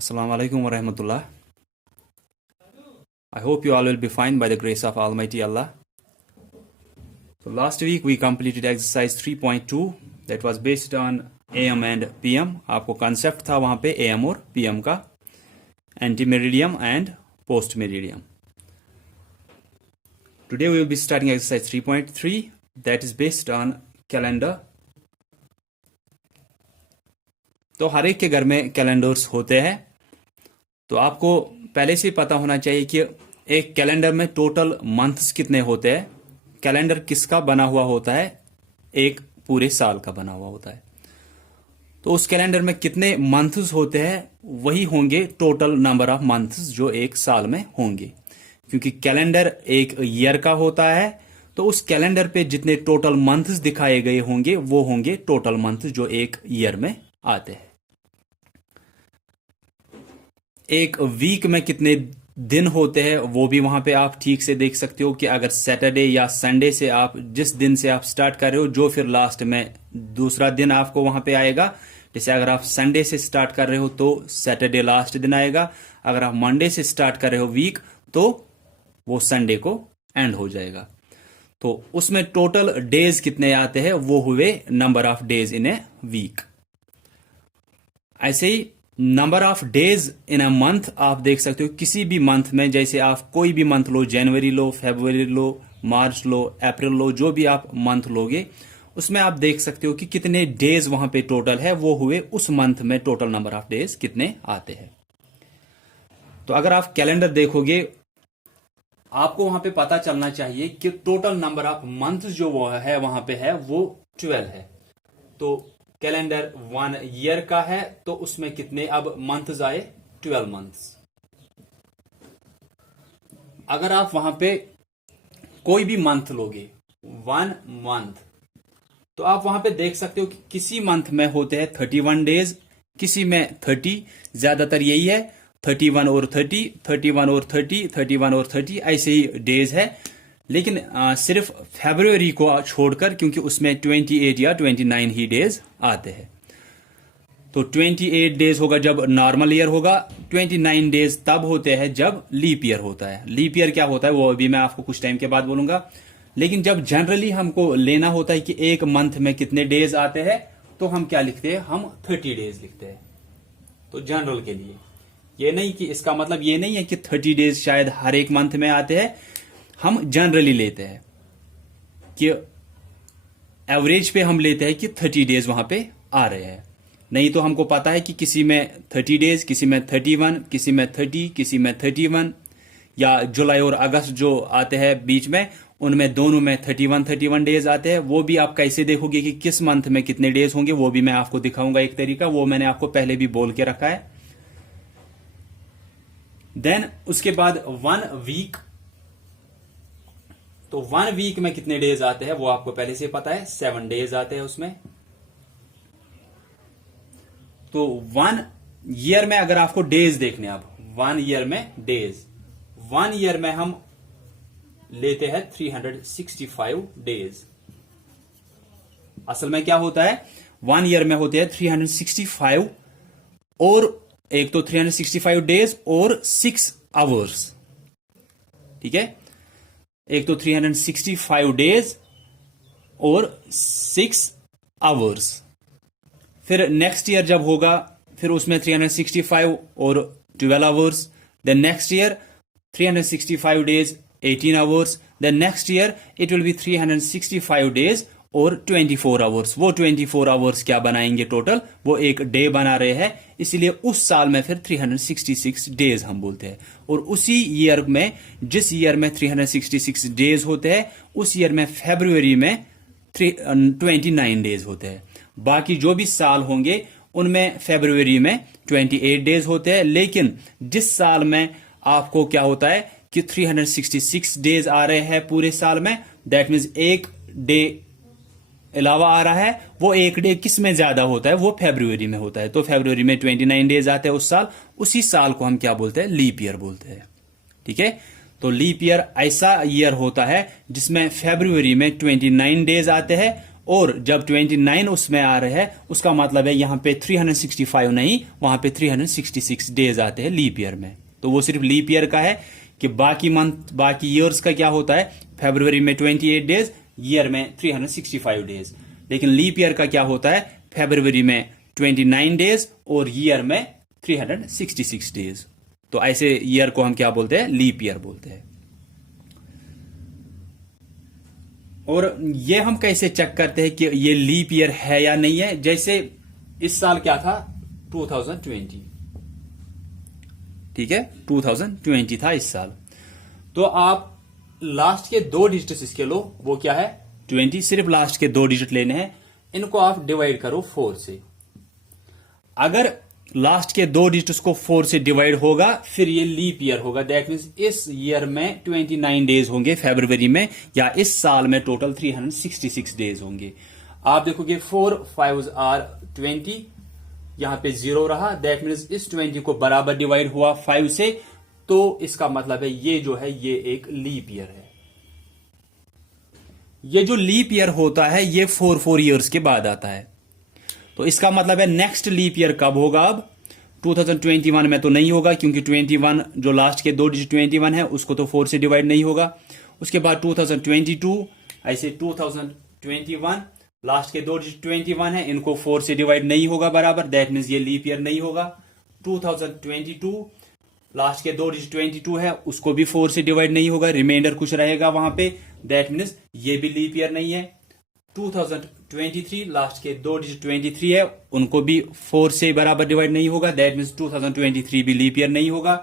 Assalamu alaikum wa rahmatullah. I hope you all will be fine by the grace of Almighty Allah. So last week we completed exercise 3.2 that was based on AM and PM. आपको concept था वहाँ पे AM और PM का, anti-meridiem and post-meridiem. Today we will be starting exercise 3.3 that is based on calendar. तो हर एक के घर में कैलेंडर्स होते हैं, तो आपको पहले से पता होना चाहिए कि एक कैलेंडर में टोटल मंथ्स कितने होते हैं। कैलेंडर किसका बना हुआ होता है? एक पूरे साल का बना हुआ होता है। तो उस कैलेंडर में कितने मंथ्स होते हैं वही होंगे टोटल नंबर ऑफ मंथ्स जो एक साल में होंगे, क्योंकि कैलेंडर एक ईयर का होता है। तो उस कैलेंडर पे जितने टोटल मंथ्स दिखाए गए होंगे वो होंगे टोटल मंथ्स जो एक ईयर में आते हैं। एक वीक में कितने दिन होते हैं वो भी वहां पे आप ठीक से देख सकते हो कि अगर सैटरडे या संडे से आप जिस दिन से आप स्टार्ट कर रहे हो, जो फिर लास्ट में दूसरा दिन आपको वहां पे आएगा। जैसे अगर आप संडे से स्टार्ट कर रहे हो तो सैटरडे लास्ट दिन आएगा। अगर आप मंडे से स्टार्ट कर रहे हो वीक तो वो संडे को एंड हो जाएगा। तो उसमें टोटल डेज कितने आते हैं वो हुए number of days in a week. ऐसे ही number of days in a month आप देख सकते हो किसी भी मंथ में। जैसे आप कोई भी मंथ लो, जनवरी लो, फरवरी लो, मार्च लो, अप्रैल लो, जो भी आप मंथ लोगे उसमें आप देख सकते हो कि कितने डेज वहां पे टोटल है, वो हुए उस मंथ में टोटल नंबर ऑफ डेज कितने आते हैं। तो अगर आप कैलेंडर देखोगे आपको वहां पे पता चलना चाहिए कि टोटल नंबर ऑफ मंथ जो वो है वहां पे है वो 12 है। तो कैलेंडर 1 ईयर का है तो उसमें कितने अब मंथ्स आए? 12 मंथ्स। अगर आप वहां पे कोई भी मंथ लोगे 1 मंथ, तो आप वहां पे देख सकते हो कि किसी मंथ में होते हैं 31 डेज, किसी में 30, ज्यादातर यही है 31 और 30, 31 और 30, 31 और 30 ऐसे ही डेज है। लेकिन सिर्फ फरवरी को छोड़कर, क्योंकि उसमें 28 या 29 ही डेज आते हैं। तो 28 डेज होगा जब नॉर्मल ईयर होगा, 29 डेज तब होते हैं जब लीप ईयर होता है। लीप ईयर क्या होता है वो अभी मैं आपको कुछ टाइम के बाद बोलूंगा। लेकिन जब जनरली हमको लेना होता है कि एक मंथ में कितने डेज आते हैं तो हम क्या लिखते हैं? हम 30 डेज लिखते हैं। तो जनरल के लिए ये नहीं कि इसका मतलब ये नहीं है कि 30 डेज शायद हर एक मंथ में आते हैं। हम जनरली लेते हैं कि एवरेज पे हम लेते हैं कि 30 डेज वहां पे आ रहे हैं। नहीं तो हमको पता है कि किसी में 30 डेज, किसी में 31, किसी में 30, किसी में 31, या जुलाई और अगस्त जो आते हैं बीच में उनमें दोनों में 31 डेज आते हैं। वो भी आप कैसे देखोगे कि किस मंथ में कितने डेज होंगे वो भी मैं आपको दिखाऊंगा एक तरीका, वो मैंने आपको पहले भी बोल के रखा है। देन उसके बाद 1 वीक। तो 1 वीक में कितने डेज आते हैं वो आपको पहले से पता है, 7 डेज आते हैं उसमें। तो 1 ईयर में अगर आपको डेज देखने, आप 1 ईयर में डेज, 1 ईयर में हम लेते हैं 365 डेज। असल में क्या होता है 1 ईयर में होते हैं 365 और एक तो 365 डेज और 6 आवर्स। ठीक है, एक तो 365 डेज और 6 आवर्स। फिर नेक्स्ट ईयर जब होगा फिर उसमें 365 और 12 hours. Then next year 365 days 18 hours. Then next year it will be 365 days और 24 आवर्स। वो 24 आवर्स क्या बनाएंगे टोटल? वो एक डे बना रहे हैं, इसीलिए उस साल में फिर 366 डेज हम बोलते हैं। और उसी ईयर में, जिस ईयर में 366 डेज होते हैं उस ईयर में फरवरी में 29 डेज होते हैं। बाकी जो भी साल होंगे उनमें फरवरी में 28 डेज होते हैं। लेकिन जिस साल में आपको क्या होता है कि 366 डेज आ रहे हैं पूरे साल में, दैट मीन्स एक डे अलावा आ रहा है, वो एक डे किस में ज्यादा होता है? वो फरवरी में होता है। तो फरवरी में 29 डेज आते हैं उस साल, उसी साल को हम क्या बोलते हैं? लीप ईयर बोलते हैं। ठीक है, तो लीप ईयर ऐसा ईयर होता है जिसमें फरवरी में 29 डेज आते हैं और जब 29 उसमें आ रहा है उसका मतलब है यहां पे 365 नहीं, वहां पे 366 डेज आते हैं लीप ईयर में। तो वो सिर्फ लीप ईयर का है कि बाकी मंथ बाकी ईयर्स का क्या होता है, फरवरी में 28 डेज, ईयर में 365 डेज। लेकिन लीप ईयर का क्या होता है, फरवरी में 29 डेज और ईयर में 366 डेज। तो ऐसे ईयर को हम क्या बोलते हैं, लीप ईयर बोलते हैं। और ये हम कैसे चेक करते हैं कि ये लीप ईयर है या नहीं है। जैसे इस साल क्या था, 2020, ठीक है, 2020 था इस साल। तो आप लास्ट के 2 डिजिट इसके लो, वो क्या है 20, सिर्फ लास्ट के 2 डिजिट लेने हैं, इनको आप डिवाइड करो 4 से। अगर लास्ट के 2 डिजिट्स को 4 से डिवाइड होगा फिर ये लीप ईयर होगा। दैट मीन्स इस ईयर में 29 डेज होंगे फरवरी में, या इस साल में टोटल 366 डेज होंगे। आप देखोगे 4 5 आर 20, यहां पे 0 रहा, दैट मीन्स इस 20 को बराबर डिवाइड हुआ 5 से, तो इसका मतलब है ये जो है ये एक लीप ईयर है। ये जो लीप ईयर होता है ये 4 ईयर्स के बाद आता है। तो इसका मतलब है नेक्स्ट लीप ईयर कब होगा, अब 2021 में तो नहीं होगा, क्योंकि 21 जो लास्ट के 2 डिजिट 21 है उसको तो 4 से डिवाइड नहीं होगा। उसके बाद 2022, ऐसे 2021 लास्ट के 2 डिजिट 21 है, इनको 4 से डिवाइड नहीं होगा बराबर, दैट मीन्स ये लीप ईयर नहीं होगा। 2022 लास्ट के 2 डिजिट 22 है, उसको भी 4 से डिवाइड नहीं होगा, रिमाइंडर कुछ रहेगा वहां पे, दैट मीन्स ये भी लीप ईयर नहीं है। 2023 लास्ट के 2 डिजिट 23 है, उनको भी 4 से बराबर डिवाइड नहीं होगा, दैट मीन्स 2023 भी लीप ईयर नहीं होगा।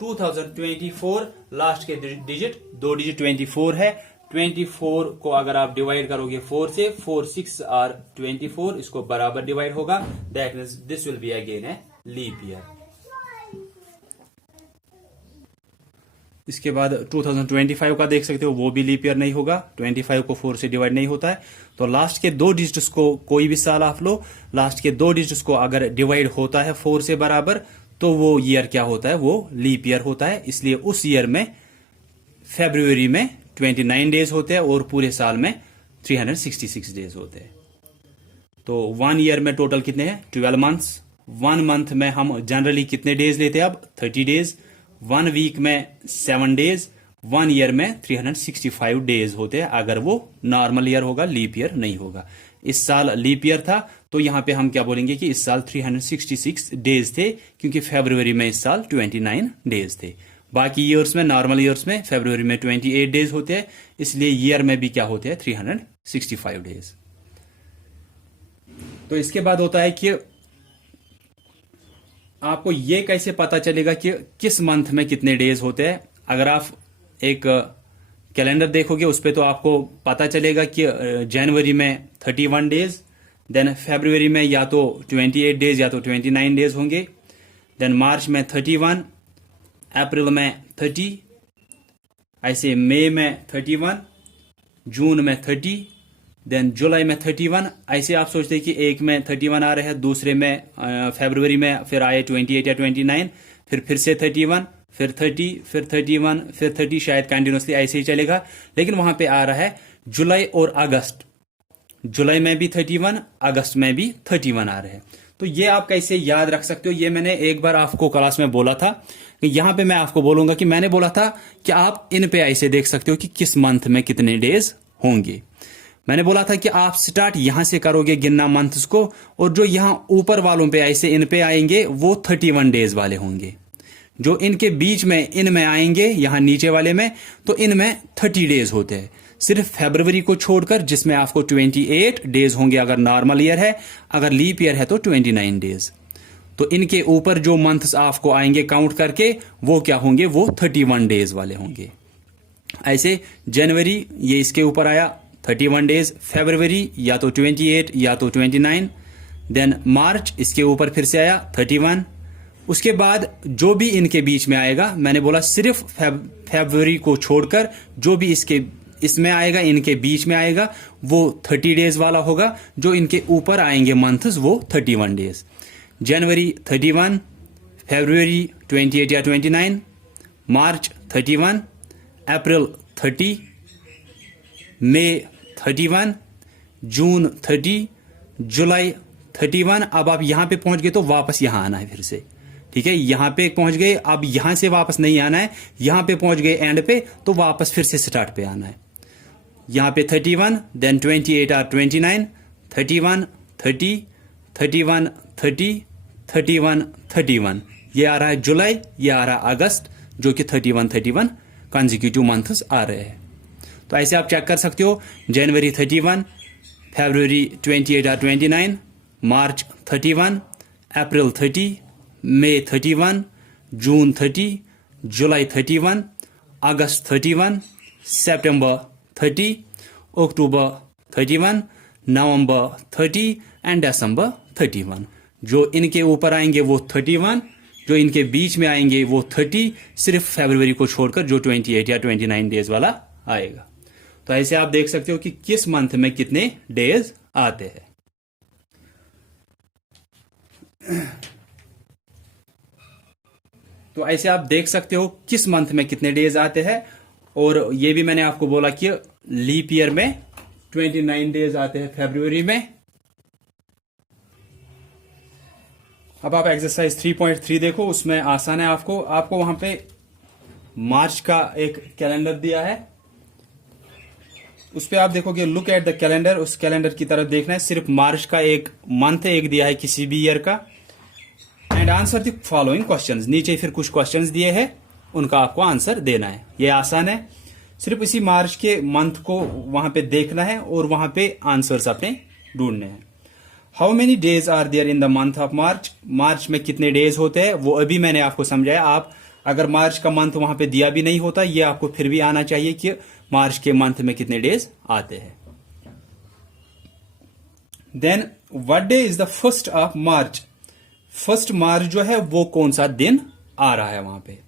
2024 लास्ट के डिजिट 2 डिजिट 24 है, 24 को अगर आप डिवाइड करोगे 4 से, 4 6 आर 24, इसको बराबर डिवाइड होगा, that means this will be again a leap year. इसके बाद 2025 का देख सकते हो, वो भी लीप ईयर नहीं होगा, 25 को 4 से डिवाइड नहीं होता है। तो लास्ट के 2 डिजिट्स को, कोई भी साल आप लो, लास्ट के 2 डिजिट्स को अगर डिवाइड होता है 4 से बराबर, तो वो ईयर क्या होता है, वो लीप ईयर होता है। इसलिए उस ईयर में फरवरी में 29 डेज होते हैं और पूरे साल में 366 डेज होते हैं। तो 1 ईयर में टोटल कितने हैं, 12 मंथ्स। 1 मंथ में हम जनरली कितने डेज लेते हैं, अब 30 डेज। 1 वीक में 7 डेज। 1 ईयर में 365 डेज होते हैं, अगर वो नॉर्मल ईयर होगा, लीप ईयर नहीं होगा। इस साल लीप ईयर था, तो यहां पे हम क्या बोलेंगे कि इस साल 366 डेज थे, क्योंकि फरवरी में इस साल 29 डेज थे। बाकी ईयर्स में, नॉर्मल ईयर्स में फरवरी में 28 डेज होते हैं, इसलिए ईयर में भी क्या होते हैं, 365 डेज। तो इसके बाद होता है कि आपको ये कैसे पता चलेगा कि किस मंथ में कितने डेज होते हैं। अगर आप एक कैलेंडर देखोगे उस पे तो आपको पता चलेगा कि जनवरी में 31 डेज, देन फरवरी में या तो 28 डेज या तो 29 डेज होंगे, देन मार्च में 31, अप्रैल में 30, ऐसे मई में 31, जून में 30, देन जुलाई में 31। ऐसे आप सोचते हैं कि एक में 31 आ रहे हैं, दूसरे में फरवरी में फिर आए 28 या 29, फिर से 31, फिर 30, फिर 31, फिर 30, शायद कंटिन्यूसली ऐसे ही चलेगा। लेकिन वहां पे आ रहा है जुलाई और अगस्त, जुलाई में भी 31, अगस्त में भी 31 आ रहे हैं। तो ये आप कैसे याद रख सकते हो, ये मैंने एक बार आपको क्लास में बोला था। यहां पे मैं आपको बोलूंगा कि मैंने बोला था कि आप इन पे ऐसे देख सकते हो कि किस मंथ में कितने डेज होंगे। मैंने बोला था कि आप स्टार्ट यहां से करोगे गिनना मंथ्स को, और जो यहां ऊपर वालों पे ऐसे इन पे आएंगे वो 31 डेज वाले होंगे। जो इनके बीच में इनमें आएंगे, यहां नीचे वाले में, तो इनमें 30 डेज होते हैं, सिर्फ फरवरी को छोड़कर, जिसमें आपको 28 डेज होंगे अगर नॉर्मल ईयर है, अगर लीप ईयर है तो 29 डेज। तो इनके ऊपर जो मंथ्स आपको आएंगे काउंट करके, वो क्या होंगे, वो 31 डेज वाले होंगे। ऐसे जनवरी ये इसके ऊपर आया 31 डेज, फरवरी या तो 28 या तो 29, देन मार्च इसके ऊपर फिर से आया 31। उसके बाद जो भी इनके बीच में आएगा, मैंने बोला सिर्फ फरवरी को छोड़कर जो भी इसमें आएगा, इनके बीच में आएगा, वो 30 डेज वाला होगा। जो इनके ऊपर आएंगे मंथ्स वो 31 डेज। जनवरी 31, फरवरी 28 या 29, मार्च 31, अप्रैल 30, मई 31, जून 30, जुलाई 31। अब आप यहां पे पहुंच गए तो वापस यहां आना है फिर से, ठीक है। यहां पे पहुंच गए, अब यहां से वापस नहीं आना है, यहां पे पहुंच गए एंड पे तो वापस फिर से स्टार्ट पे आना है। यहां पे 31, देन 28 और 29, 31, 30, 31, 30, 31, 31। ये आ रहा है जुलाई, ये आ रहा है अगस्त, जो कि 31 कंसेक्यूटिव मंथ्स आ रहे हैं। तो ऐसे आप चेक कर सकते हो, जनवरी 31, फरवरी 28 और 29, मार्च 31, अप्रैल 30, मई 31, जून 30, जुलाई 31, अगस्त 31, सितंबर 30, अक्टूबर 31, नवंबर 30 एंड दिसंबर 31। जो इनके ऊपर आएंगे वो 31, जो इनके बीच में आएंगे वो 30, सिर्फ फरवरी को छोड़कर जो 28 या 29 डेज वाला आएगा। तो ऐसे आप देख सकते हो कि किस मंथ में कितने डेज आते हैं। तो ऐसे आप देख सकते हो किस मंथ में कितने डेज आते हैं। और ये भी मैंने आपको बोला कि लीप ईयर में 29 डेज आते हैं फरवरी में। अब आप एक्सरसाइज 3.3 देखो, उसमें आसान है। आपको वहां पे मार्च का एक कैलेंडर दिया है, उस पे आप देखोगे लुक एट द कैलेंडर, उस कैलेंडर की तरफ देखना है। सिर्फ मार्च का एक मंथ एक दिया है किसी भी ईयर का, and answer the following questions. नीचे फिर कुछ क्वेश्चंस दिए हैं, उनका आपको आंसर देना है। ये आसान है, सिर्फ इसी मार्च के मंथ को वहां पे देखना है और वहां पे आंसर्स अपने ढूंढने हैं। How many days are there in the month of March. मार्च में कितने डेज होते हैं वो अभी मैंने आपको समझाया। आप अगर मार्च का मंथ वहां पे दिया भी नहीं होता, ये आपको फिर भी आना चाहिए कि मार्च के मंथ में कितने डेज आते हैं। Then what day is the first of March. First March जो है वो कौन सा दिन आ रहा है वहां पे।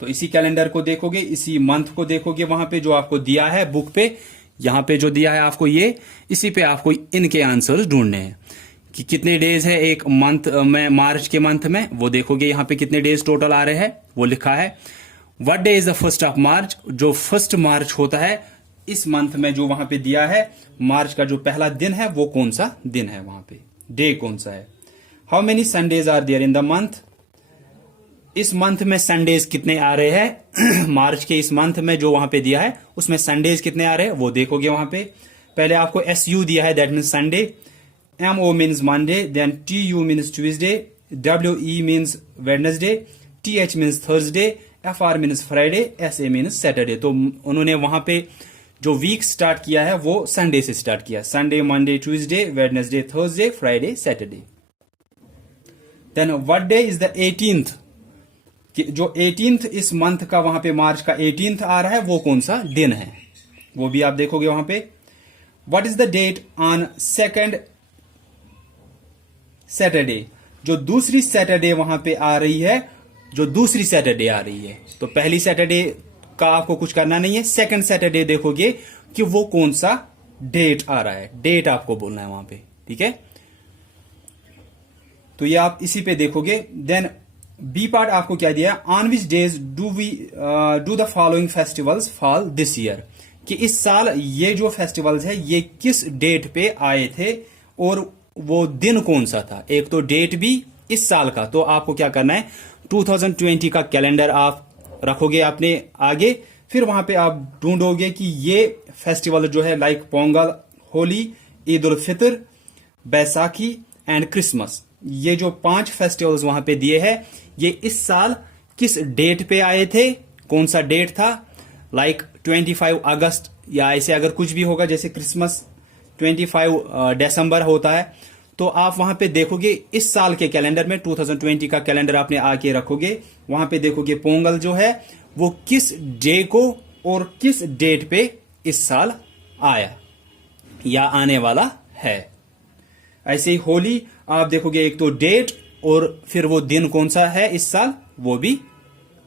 तो इसी कैलेंडर को देखोगे, इसी मंथ को देखोगे, वहां पे जो आपको दिया है बुक पे, यहां पे जो दिया है आपको ये, इसी पे आपको इनके आंसर्स ढूंढने हैं कि कितने डेज है एक मंथ में, मार्च के मंथ में। वो देखोगे यहां पे कितने डेज टोटल आ रहे हैं, वो लिखा है। What day is the first of मार्च। जो फर्स्ट मार्च होता है इस मंथ में, जो वहां पे दिया है, मार्च का जो पहला दिन है वो कौन सा दिन है, वहां पे डे कौन सा है। How many Sundays are there in the month. इस मंथ में संडेज कितने आ रहे हैं मार्च के इस मंथ में जो वहां पे दिया है उसमें संडेज कितने आ रहे हैं वो देखोगे। वहां पे पहले आपको SU दिया है, that means Sunday, MO means Monday, then TU means Tuesday, WE means Wednesday, TH means Thursday, FR means Friday, SA means Saturday. तो उन्होंने वहां पे जो वीक स्टार्ट किया है वो संडे से स्टार्ट किया, Sunday, Monday, Tuesday, Wednesday, Thursday, Friday, Saturday. Then what day is the 18th। जो 18th इस मंथ का वहां पे मार्च का 18th आ रहा है वो कौन सा दिन है, वो भी आप देखोगे वहां पे। What is the date on second Saturday. जो दूसरी सैटरडे वहां पे आ रही है, जो दूसरी सैटरडे आ रही है, तो पहली सैटरडे का आपको कुछ करना नहीं है, सेकंड सैटरडे देखोगे कि वो कौन सा डेट आ रहा है, डेट आपको बोलना है वहां पे, ठीक है। तो ये आप इसी पे देखोगे। देन बी पार्ट आपको क्या दिया, on which days do the following festivals fall this year. कि इस साल ये जो फेस्टिवल्स है ये किस डेट पे आए थे और वो दिन कौन सा था। एक तो डेट भी इस साल का, तो आपको क्या करना है, 2020 का कैलेंडर आप रखोगे अपने आगे, फिर वहां पे आप ढूंढोगे कि ये फेस्टिवल जो है like Pongal, Holi, Eid ul Fitr, Baisakhi and Christmas, ये जो 5 फेस्टिवल्स वहां पे दिए हैं ये इस साल किस डेट पे आए थे, कौन सा डेट था, लाइक 25 अगस्त या ऐसे अगर कुछ भी होगा, जैसे क्रिसमस 25 दिसंबर होता है, तो आप वहां पे देखोगे इस साल के कैलेंडर में 2020 का कैलेंडर आपने आके रखोगे, वहां पे देखोगे पोंगल जो है वो किस डे को और किस डेट पे इस साल आया या आने वाला है। ऐसे ही होली आप देखोगे एक तो डेट और फिर वो दिन कौन सा है इस साल, वो भी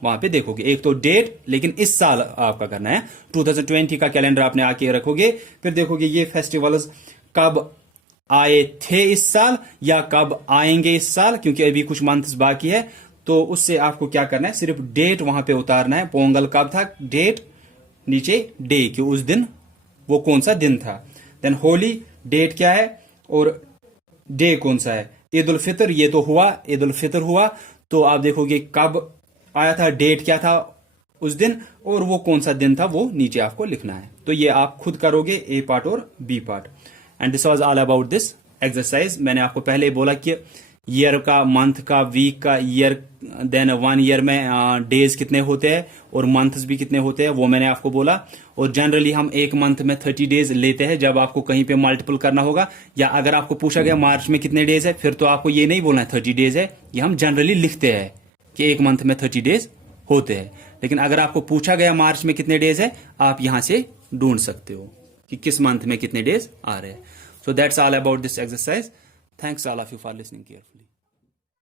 वहां पे देखोगे। एक तो डेट, लेकिन इस साल आपका करना है, 2020 का कैलेंडर आपने आके रखोगे, फिर देखोगे ये फेस्टिवल्स कब आए थे इस साल या कब आएंगे इस साल, क्योंकि अभी कुछ मंथ्स बाकी है। तो उससे आपको क्या करना है, सिर्फ डेट वहां पे उतारना है। पोंगल कब था, डेट, नीचे डे कि उस दिन वो कौन सा दिन था। देन होली डेट क्या है और डे कौन सा है। ईद उल फितर ये तो हुआ, ईद उल फितर हुआ, तो आप देखोगे कब आया था, डेट क्या था उस दिन, और वो कौन सा दिन था वो नीचे आपको लिखना है। तो ये आप खुद करोगे, ए पार्ट और B part. And this was all about this exercise. मैंने आपको पहले ही बोला कि ईयर का, मंथ का, वीक का, ईयर, देन 1 ईयर में डेज कितने होते हैं और मंथ्स भी कितने होते हैं वो मैंने आपको बोला। और जनरली हम एक मंथ में 30 डेज लेते हैं जब आपको कहीं पे मल्टीपल करना होगा, या अगर आपको पूछा गया मार्च में कितने डेज है, फिर तो आपको ये नहीं बोलना है 30 डेज है, ये हम जनरली लिखते हैं कि एक मंथ में 30 डेज होते हैं। लेकिन अगर आपको पूछा गया मार्च में कितने डेज है, आप यहां से ढूंढ सकते हो कि किस मंथ में कितने डेज आ रहे हैं। So that's all about this exercise. Thanks all of you for listening carefully.